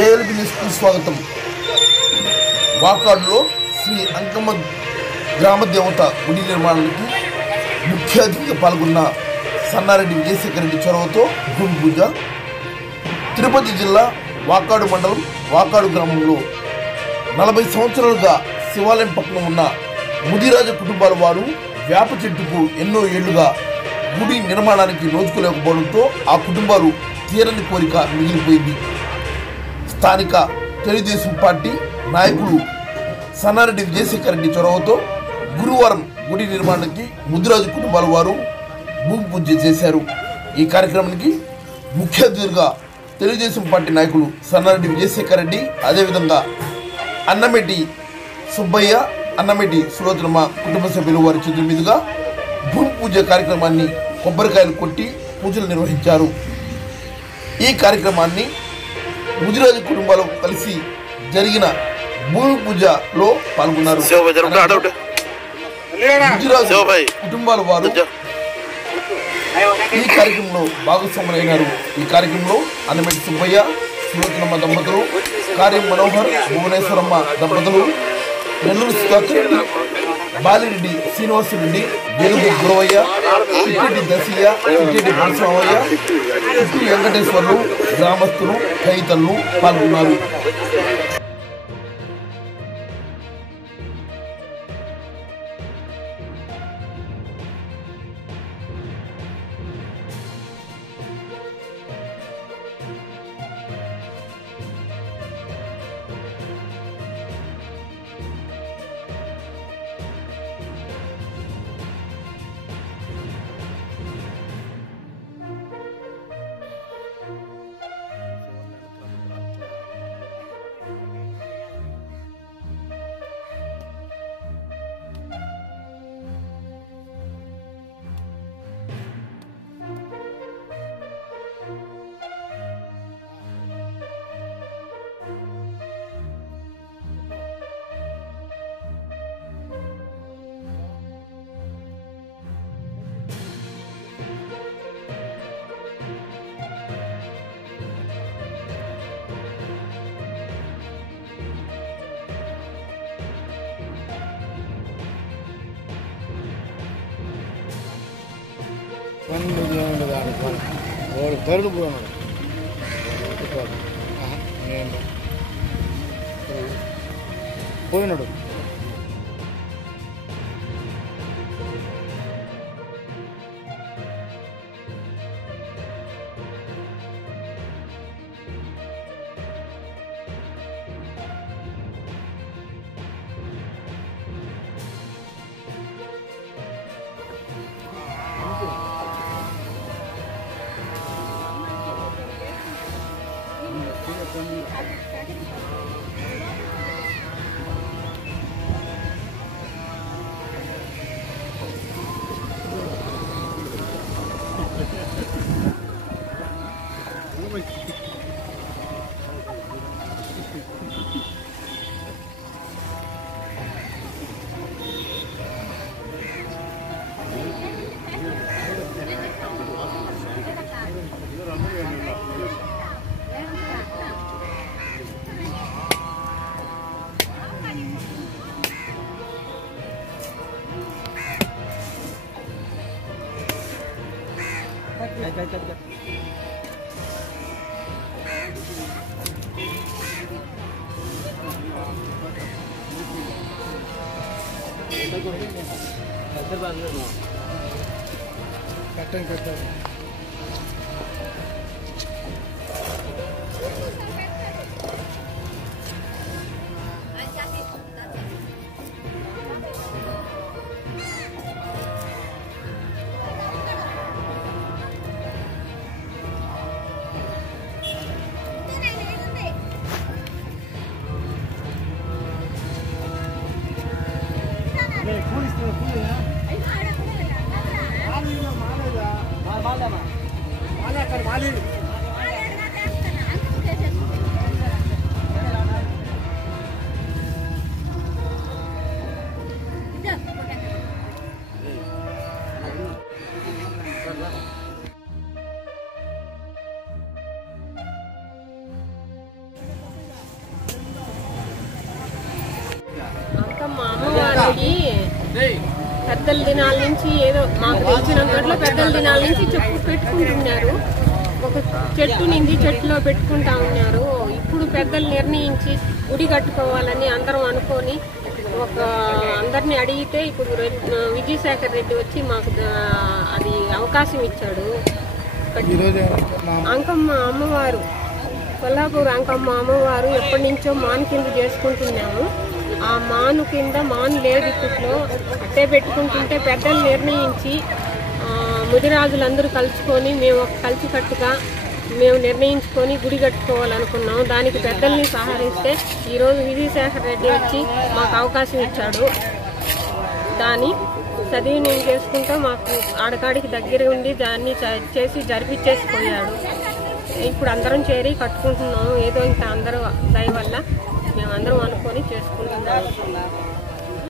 JLB న్యూస్కి స్వాగతం. వాకాడులో శ్రీ అంకమ్మ గ్రామ దేవత గుడి నిర్మాణానికి ముఖ్య అతిథిగా పాల్గొన్న సన్నారెడ్డి విజయశేఖర రెడ్డి చొరవతో భూమి పూజ. తిరుపతి జిల్లా వాకాడు మండలం వాకాడు గ్రామంలో 40 సంవత్సరాలుగా శివాలయం పక్కన ఉన్న ముదిరాజ కుటుంబాల వారు వేప చెట్టుకు ఎన్నో ఏళ్లుగా గుడి నిర్మాణానికి నోచుకోలేకపోవడంతో ఆ కుటుంబాలు తీరని కోరిక మిగిలిపోయింది. స్థానిక తెలుగుదేశం పార్టీ నాయకులు సన్నారెడ్డి విజయశేఖర రెడ్డి చొరవతో గురువారం గుడి నిర్మాణానికి ముదిరాజు కుటుంబాల వారు భూమి పూజ చేశారు. ఈ కార్యక్రమానికి ముఖ్య అతిథులుగా తెలుగుదేశం పార్టీ నాయకులు సన్నారెడ్డి విజయశేఖర రెడ్డి, అదేవిధంగా అన్నమేటి సుబ్బయ్య, అన్నమేటి సులోచనమ్మ కుటుంబ సభ్యులు వారి చేతుల మీదుగా భూమి పూజ కార్యక్రమాన్ని కొబ్బరికాయలు కొట్టి పూజలు నిర్వహించారు. ఈ కార్యక్రమాన్ని ముదిరాజు కుటుంబాలు కలిసి జరిగిన భూమి పూజలో పాల్గొన్నారు. ముదిరాజు కుటుంబాల వారు ఈ కార్యక్రమంలో భాగస్వాములైనారు. ఈ కార్యక్రమంలో అన్నమేటి సుబ్బయ్య, సులోచనమ్మ దంపతులు, కార్యం మనోహర్, భువనేశ్వరమ్మ దంపతులు, నెల్లూరు సుధాకర్ రెడ్డి, బాలిరెడ్డి శ్రీనివాసరెడ్డి, వెలుగు గురవయ్య, చిట్టెడ్డి దశయ్య, చిట్టెడ్డి నరసింహయ్య, చిట్టి వెంకటేశ్వర్లు, గ్రామస్తులు తదితరులు పాల్గొన్నారు. పోయినాడు. దానికి పెద్దల దినాల నుంచి ఏదో మాకు తెలిసినంతట్లో పెద్దల దినాల నుంచి పెట్టుకుంటున్నారు. ఒక చెట్టు నింది చెట్టులో పెట్టుకుంటా ఉన్నారు. ఇప్పుడు పెద్దలు నిర్ణయించి గుడి కట్టుకోవాలని అందరం అనుకొని అందరినీ అడిగితే ఇప్పుడు విజయశేఖర్ రెడ్డి వచ్చి మాకు అది అవకాశం ఇచ్చాడు. అంకమ్మ అమ్మవారు, కొల్లాపూర్ అంకమ్మ అమ్మవారు ఎప్పటి నుంచో మాను కింద చేసుకుంటున్నాము. ఆ మాను కింద మాను లేదు ఇప్పట్లో, అట్టే పెట్టుకుంటుంటే పెద్దలు నిర్ణయించి ముదిరాజులందరూ కలుసుకొని మేము కలిసికట్టుగా మేము నిర్ణయించుకొని గుడి కట్టుకోవాలనుకున్నాం. దానికి పెద్దల్ని సహకరిస్తే ఈరోజు విజయశేఖర్ రెడ్డి వచ్చి మాకు అవకాశం ఇచ్చాడు. దాన్ని సద్వినియోగం చేసుకుంటూ మాకు ఆడకాడికి దగ్గర ఉండి దాన్ని చేసి జరిపించేసిపోయాడు. ఇప్పుడు అందరం చేరి కట్టుకుంటున్నాము. ఏదో ఇంకా అందరూ దయ వల్ల మేమందరం అనుకొని చేసుకుంటున్నాము.